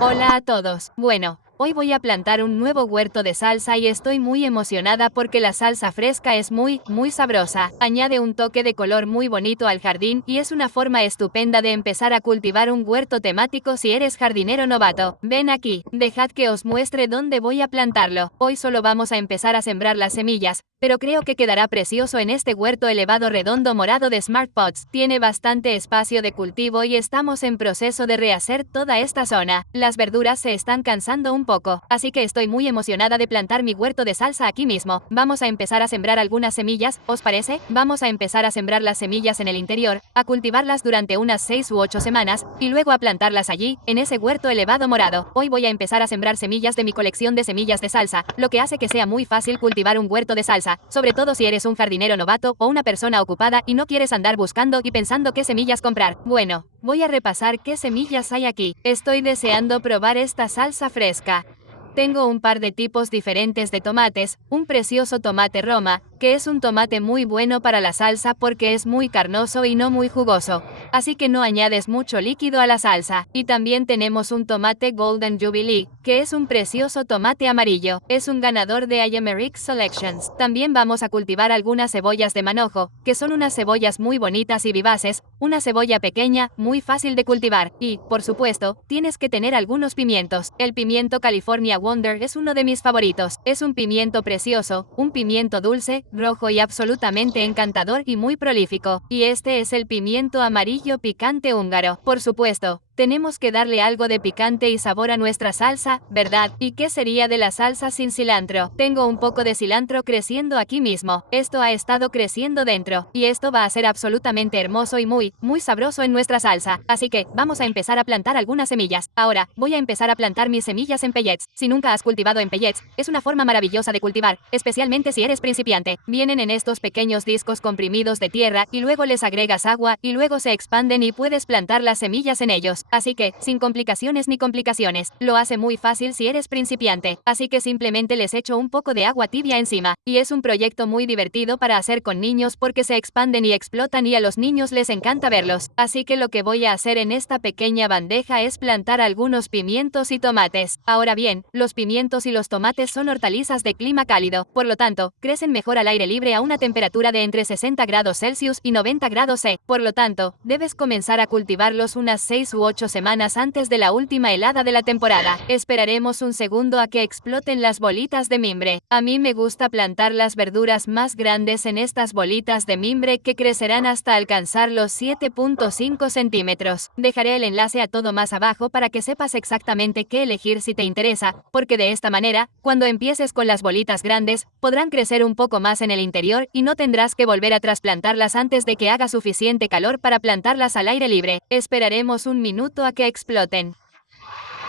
Hola a todos. Bueno, hoy voy a plantar un nuevo huerto de salsa y estoy muy emocionada porque la salsa fresca es muy sabrosa. Añade un toque de color muy bonito al jardín y es una forma estupenda de empezar a cultivar un huerto temático si eres jardinero novato. Ven aquí, dejad que os muestre dónde voy a plantarlo. Hoy solo vamos a empezar a sembrar las semillas, pero creo que quedará precioso en este huerto elevado redondo morado de Smart Pots. Tiene bastante espacio de cultivo y estamos en proceso de rehacer toda esta zona. Las verduras se están cansando un poco, así que estoy muy emocionada de plantar mi huerto de salsa aquí mismo. Vamos a empezar a sembrar algunas semillas, ¿os parece? Vamos a empezar a sembrar las semillas en el interior, a cultivarlas durante unas 6 u 8 semanas, y luego a plantarlas allí, en ese huerto elevado morado. Hoy voy a empezar a sembrar semillas de mi colección de semillas de salsa, lo que hace que sea muy fácil cultivar un huerto de salsa, sobre todo si eres un jardinero novato o una persona ocupada y no quieres andar buscando y pensando qué semillas comprar. Bueno, voy a repasar qué semillas hay aquí. Estoy deseando probar esta salsa fresca. Tengo un par de tipos diferentes de tomates, un precioso tomate Roma, que es un tomate muy bueno para la salsa porque es muy carnoso y no muy jugoso, así que no añades mucho líquido a la salsa. Y también tenemos un tomate Golden Jubilee, que es un precioso tomate amarillo, es un ganador de Ayameric Selections. También vamos a cultivar algunas cebollas de manojo, que son unas cebollas muy bonitas y vivaces, una cebolla pequeña, muy fácil de cultivar, y, por supuesto, tienes que tener algunos pimientos. El pimiento California Wonder es uno de mis favoritos, es un pimiento precioso, un pimiento dulce, rojo y absolutamente encantador y muy prolífico. Y este es el pimiento amarillo picante húngaro. Por supuesto, tenemos que darle algo de picante y sabor a nuestra salsa, ¿verdad? ¿Y qué sería de la salsa sin cilantro? Tengo un poco de cilantro creciendo aquí mismo. Esto ha estado creciendo dentro, y esto va a ser absolutamente hermoso y muy sabroso en nuestra salsa. Así que, vamos a empezar a plantar algunas semillas. Ahora, voy a empezar a plantar mis semillas en pellets. Si nunca has cultivado en pellets, es una forma maravillosa de cultivar, especialmente si eres principiante. Vienen en estos pequeños discos comprimidos de tierra y luego les agregas agua y luego se expanden y puedes plantar las semillas en ellos. Así que, sin complicaciones ni complicaciones, lo hace muy fácil si eres principiante, así que simplemente les echo un poco de agua tibia encima, y es un proyecto muy divertido para hacer con niños porque se expanden y explotan y a los niños les encanta verlos. Así que lo que voy a hacer en esta pequeña bandeja es plantar algunos pimientos y tomates. Ahora bien, los pimientos y los tomates son hortalizas de clima cálido, por lo tanto, crecen mejor al aire libre a una temperatura de entre 60 grados Celsius y 90 grados C. Por lo tanto, debes comenzar a cultivarlos unas 6 u 8 semanas antes de la última helada de la temporada. Esperaremos un segundo a que exploten las bolitas de mimbre. A mí me gusta plantar las verduras más grandes en estas bolitas de mimbre que crecerán hasta alcanzar los 7.5 centímetros. Dejaré el enlace a todo más abajo para que sepas exactamente qué elegir si te interesa, porque de esta manera, cuando empieces con las bolitas grandes, podrán crecer un poco más en el interior y no tendrás que volver a trasplantarlas antes de que haga suficiente calor para plantarlas al aire libre. Esperaremos un minuto a que exploten.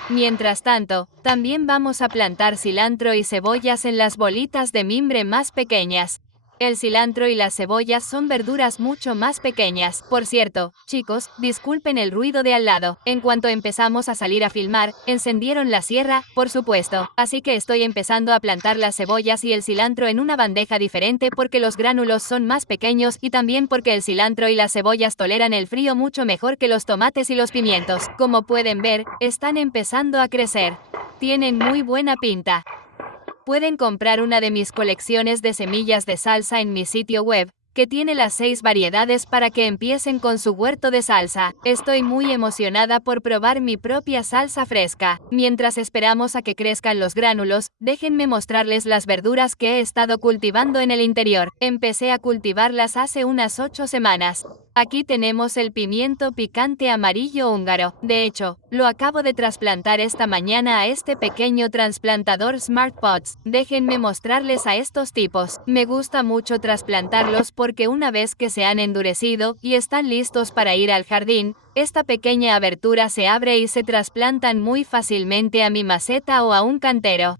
Mientras tanto, también vamos a plantar cilantro y cebollas en las bolitas de mimbre más pequeñas. El cilantro y las cebollas son verduras mucho más pequeñas. Por cierto, chicos, disculpen el ruido de al lado. En cuanto empezamos a salir a filmar, encendieron la sierra, por supuesto. Así que estoy empezando a plantar las cebollas y el cilantro en una bandeja diferente porque los gránulos son más pequeños y también porque el cilantro y las cebollas toleran el frío mucho mejor que los tomates y los pimientos. Como pueden ver, están empezando a crecer. Tienen muy buena pinta. Pueden comprar una de mis colecciones de semillas de salsa en mi sitio web, que tiene las 6 variedades para que empiecen con su huerto de salsa. Estoy muy emocionada por probar mi propia salsa fresca. Mientras esperamos a que crezcan los gránulos, déjenme mostrarles las verduras que he estado cultivando en el interior. Empecé a cultivarlas hace unas 8 semanas. Aquí tenemos el pimiento picante amarillo húngaro. De hecho, lo acabo de trasplantar esta mañana a este pequeño trasplantador Smart Pots. Déjenme mostrarles a estos tipos. Me gusta mucho trasplantarlos porque una vez que se han endurecido y están listos para ir al jardín, esta pequeña abertura se abre y se trasplantan muy fácilmente a mi maceta o a un cantero.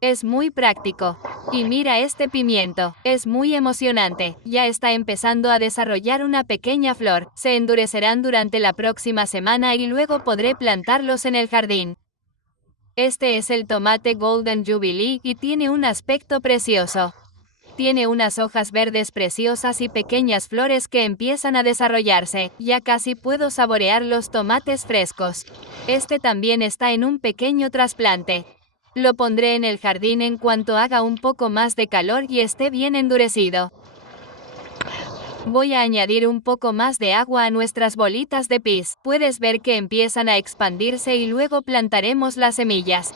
Es muy práctico. Y mira este pimiento, es muy emocionante. Ya está empezando a desarrollar una pequeña flor. Se endurecerán durante la próxima semana y luego podré plantarlos en el jardín. Este es el tomate Golden Jubilee y tiene un aspecto precioso. Tiene unas hojas verdes preciosas y pequeñas flores que empiezan a desarrollarse. Ya casi puedo saborear los tomates frescos. Este también está en un pequeño trasplante. Lo pondré en el jardín en cuanto haga un poco más de calor y esté bien endurecido. Voy a añadir un poco más de agua a nuestras bolitas de pis. Puedes ver que empiezan a expandirse y luego plantaremos las semillas.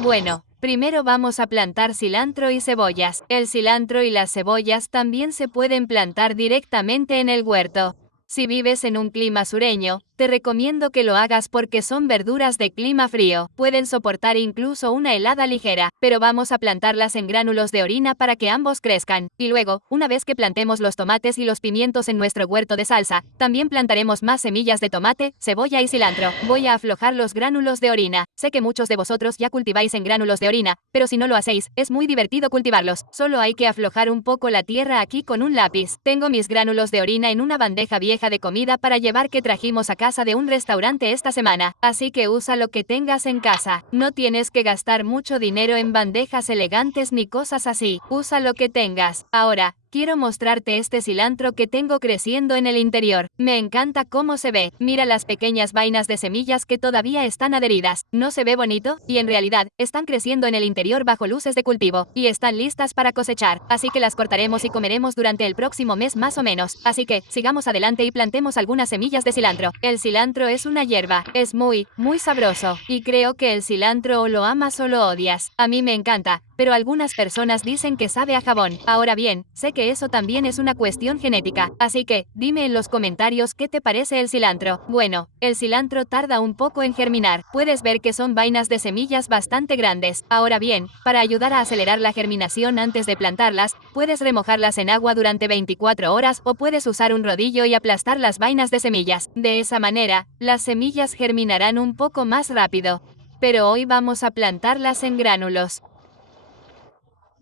Bueno, primero vamos a plantar cilantro y cebollas. El cilantro y las cebollas también se pueden plantar directamente en el huerto. Si vives en un clima sureño, te recomiendo que lo hagas porque son verduras de clima frío. Pueden soportar incluso una helada ligera, pero vamos a plantarlas en gránulos de orina para que ambos crezcan. Y luego, una vez que plantemos los tomates y los pimientos en nuestro huerto de salsa, también plantaremos más semillas de tomate, cebolla y cilantro. Voy a aflojar los gránulos de orina. Sé que muchos de vosotros ya cultiváis en gránulos de orina, pero si no lo hacéis, es muy divertido cultivarlos. Solo hay que aflojar un poco la tierra aquí con un lápiz. Tengo mis gránulos de orina en una bandeja vieja de comida para llevar que trajimos a casa de un restaurante esta semana, así que usa lo que tengas en casa. No tienes que gastar mucho dinero en bandejas elegantes ni cosas así. Usa lo que tengas. Ahora, quiero mostrarte este cilantro que tengo creciendo en el interior. Me encanta cómo se ve. Mira las pequeñas vainas de semillas que todavía están adheridas. ¿No se ve bonito? Y en realidad, están creciendo en el interior bajo luces de cultivo, y están listas para cosechar. Así que las cortaremos y comeremos durante el próximo mes más o menos. Así que, sigamos adelante y plantemos algunas semillas de cilantro. El cilantro es una hierba. Es muy sabroso. Y creo que el cilantro o lo amas o lo odias. A mí me encanta, pero algunas personas dicen que sabe a jabón. Ahora bien, sé que eso también es una cuestión genética, así que, dime en los comentarios qué te parece el cilantro. Bueno, el cilantro tarda un poco en germinar. Puedes ver que son vainas de semillas bastante grandes. Ahora bien, para ayudar a acelerar la germinación antes de plantarlas, puedes remojarlas en agua durante 24 horas o puedes usar un rodillo y aplastar las vainas de semillas. De esa manera, las semillas germinarán un poco más rápido. Pero hoy vamos a plantarlas en gránulos.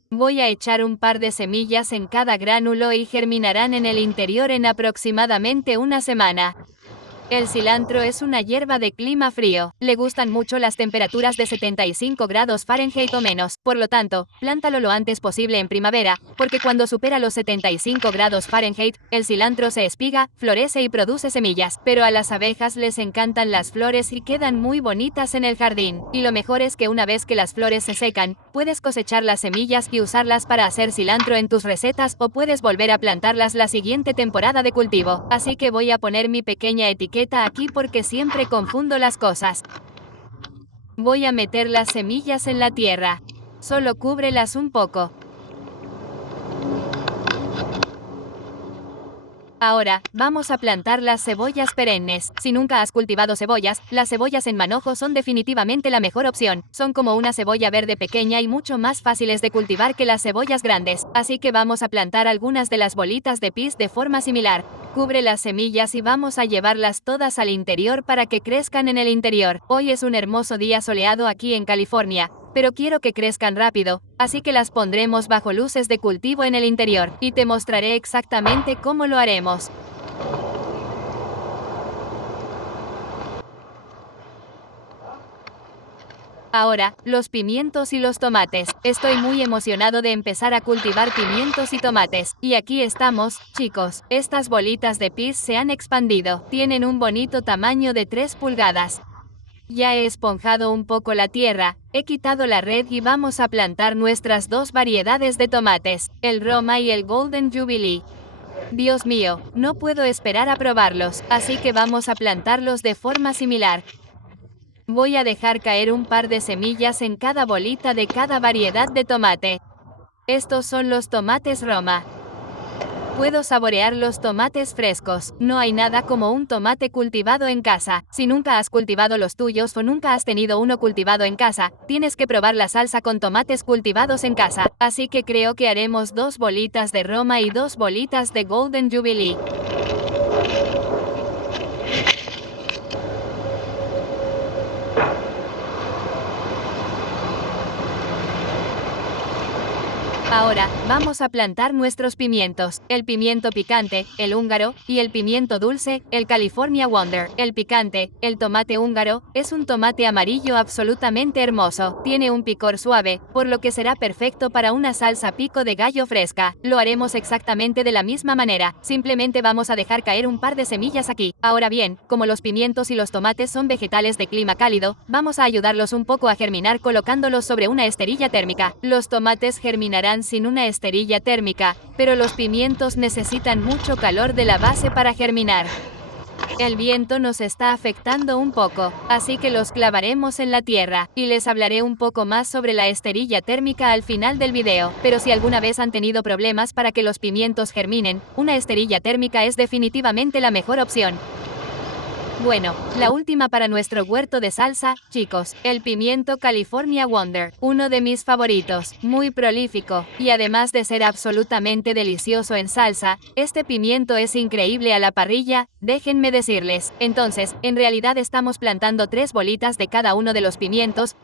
Voy a echar un par de semillas en cada gránulo y germinarán en el interior en aproximadamente una semana. El cilantro es una hierba de clima frío. Le gustan mucho las temperaturas de 75 grados Fahrenheit o menos. Por lo tanto, plántalo lo antes posible en primavera, porque cuando supera los 75 grados Fahrenheit, el cilantro se espiga, florece y produce semillas. Pero a las abejas les encantan las flores y quedan muy bonitas en el jardín. Y lo mejor es que una vez que las flores se secan, puedes cosechar las semillas y usarlas para hacer cilantro en tus recetas o puedes volver a plantarlas la siguiente temporada de cultivo. Así que voy a poner mi pequeña etiqueta aquí porque siempre confundo las cosas. Voy a meter las semillas en la tierra. Solo cúbrelas un poco. Ahora, vamos a plantar las cebollas perennes. Si nunca has cultivado cebollas, las cebollas en manojo son definitivamente la mejor opción. Son como una cebolla verde pequeña y mucho más fáciles de cultivar que las cebollas grandes. Así que vamos a plantar algunas de las bolitas de pis de forma similar. Cubre las semillas y vamos a llevarlas todas al interior para que crezcan en el interior. Hoy es un hermoso día soleado aquí en California, pero quiero que crezcan rápido, así que las pondremos bajo luces de cultivo en el interior, y te mostraré exactamente cómo lo haremos. Ahora, los pimientos y los tomates. Estoy muy emocionado de empezar a cultivar pimientos y tomates. Y aquí estamos, chicos. Estas bolitas de pis se han expandido. Tienen un bonito tamaño de 3 pulgadas. Ya he esponjado un poco la tierra, he quitado la red y vamos a plantar nuestras dos variedades de tomates, el Roma y el Golden Jubilee. Dios mío, no puedo esperar a probarlos, así que vamos a plantarlos de forma similar. Voy a dejar caer un par de semillas en cada bolita de cada variedad de tomate. Estos son los tomates Roma. Puedo saborear los tomates frescos. No hay nada como un tomate cultivado en casa. Si nunca has cultivado los tuyos o nunca has tenido uno cultivado en casa, tienes que probar la salsa con tomates cultivados en casa. Así que creo que haremos 2 bolitas de Roma y 2 bolitas de Golden Jubilee. Ahora, vamos a plantar nuestros pimientos. El pimiento picante, el húngaro, y el pimiento dulce, el California Wonder. El picante, el tomate húngaro, es un tomate amarillo absolutamente hermoso. Tiene un picor suave, por lo que será perfecto para una salsa pico de gallo fresca. Lo haremos exactamente de la misma manera. Simplemente vamos a dejar caer un par de semillas aquí. Ahora bien, como los pimientos y los tomates son vegetales de clima cálido, vamos a ayudarlos un poco a germinar colocándolos sobre una esterilla térmica. Los tomates germinarán sin una esterilla térmica, pero los pimientos necesitan mucho calor de la base para germinar. El viento nos está afectando un poco, así que los clavaremos en la tierra, y les hablaré un poco más sobre la esterilla térmica al final del video. Pero si alguna vez han tenido problemas para que los pimientos germinen, una esterilla térmica es definitivamente la mejor opción. Bueno, la última para nuestro huerto de salsa, chicos, el pimiento California Wonder, uno de mis favoritos, muy prolífico, y además de ser absolutamente delicioso en salsa, este pimiento es increíble a la parrilla, déjenme decirles. Entonces, en realidad estamos plantando 3 bolitas de cada uno de los pimientos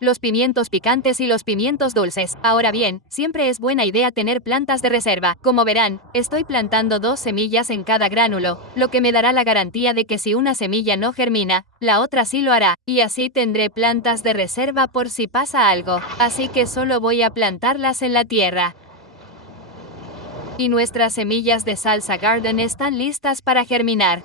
picantes y los pimientos dulces. Ahora bien, siempre es buena idea tener plantas de reserva. Como verán, estoy plantando 2 semillas en cada gránulo, lo que me dará la garantía de que si una semilla no germina, la otra sí lo hará, y así tendré plantas de reserva por si pasa algo, así que solo voy a plantarlas en la tierra. Y nuestras semillas de salsa garden están listas para germinar.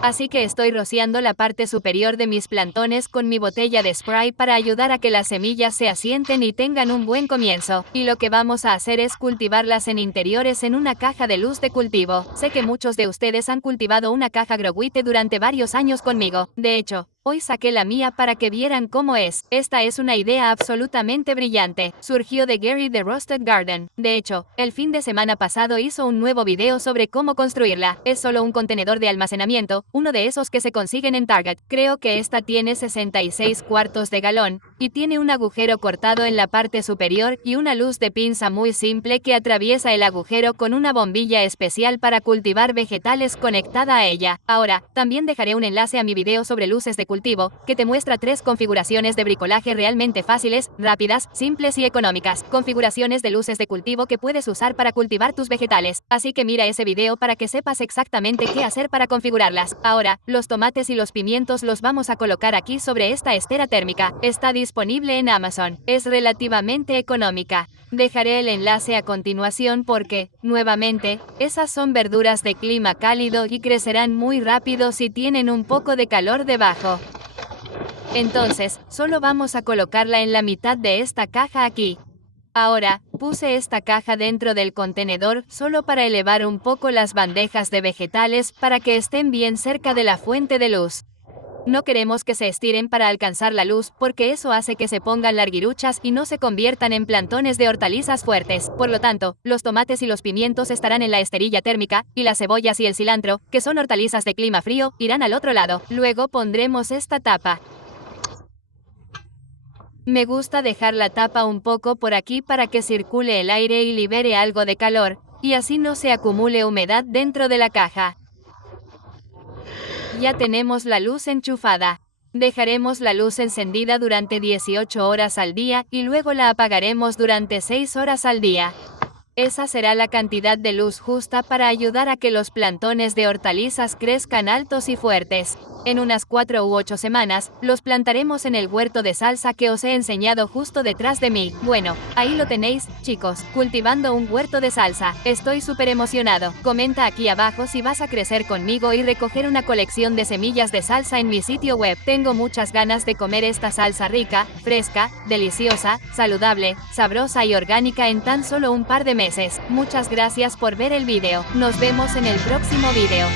Así que estoy rociando la parte superior de mis plantones con mi botella de spray para ayudar a que las semillas se asienten y tengan un buen comienzo. Y lo que vamos a hacer es cultivarlas en interiores en una caja de luz de cultivo. Sé que muchos de ustedes han cultivado una caja Growite durante varios años conmigo. De hecho, hoy saqué la mía para que vieran cómo es. Esta es una idea absolutamente brillante. Surgió de Gary de Roasted Garden. De hecho, el fin de semana pasado hizo un nuevo video sobre cómo construirla. Es solo un contenedor de almacenamiento, uno de esos que se consiguen en Target. Creo que esta tiene 66 cuartos de galón, y tiene un agujero cortado en la parte superior y una luz de pinza muy simple que atraviesa el agujero con una bombilla especial para cultivar vegetales conectada a ella. Ahora, también dejaré un enlace a mi video sobre luces de cultivo, que te muestra 3 configuraciones de bricolaje realmente fáciles, rápidas, simples y económicas. Configuraciones de luces de cultivo que puedes usar para cultivar tus vegetales. Así que mira ese video para que sepas exactamente qué hacer para configurarlas. Ahora, los tomates y los pimientos los vamos a colocar aquí sobre esta estera térmica. Está disponible en Amazon. Es relativamente económica. Dejaré el enlace a continuación porque, nuevamente, esas son verduras de clima cálido y crecerán muy rápido si tienen un poco de calor debajo. Entonces, solo vamos a colocarla en la mitad de esta caja aquí. Ahora, puse esta caja dentro del contenedor solo para elevar un poco las bandejas de vegetales para que estén bien cerca de la fuente de luz. No queremos que se estiren para alcanzar la luz porque eso hace que se pongan larguiruchas y no se conviertan en plantones de hortalizas fuertes. Por lo tanto, los tomates y los pimientos estarán en la esterilla térmica y las cebollas y el cilantro, que son hortalizas de clima frío, irán al otro lado. Luego pondremos esta tapa. Me gusta dejar la tapa un poco por aquí para que circule el aire y libere algo de calor, y así no se acumule humedad dentro de la caja. Ya tenemos la luz enchufada. Dejaremos la luz encendida durante 18 horas al día y luego la apagaremos durante 6 horas al día. Esa será la cantidad de luz justa para ayudar a que los plantones de hortalizas crezcan altos y fuertes. En unas 4 u 8 semanas, los plantaremos en el huerto de salsa que os he enseñado justo detrás de mí. Bueno, ahí lo tenéis, chicos, cultivando un huerto de salsa. Estoy súper emocionado. Comenta aquí abajo si vas a crecer conmigo y recoger una colección de semillas de salsa en mi sitio web. Tengo muchas ganas de comer esta salsa rica, fresca, deliciosa, saludable, sabrosa y orgánica en tan solo un par de meses. Muchas gracias por ver el video. Nos vemos en el próximo video.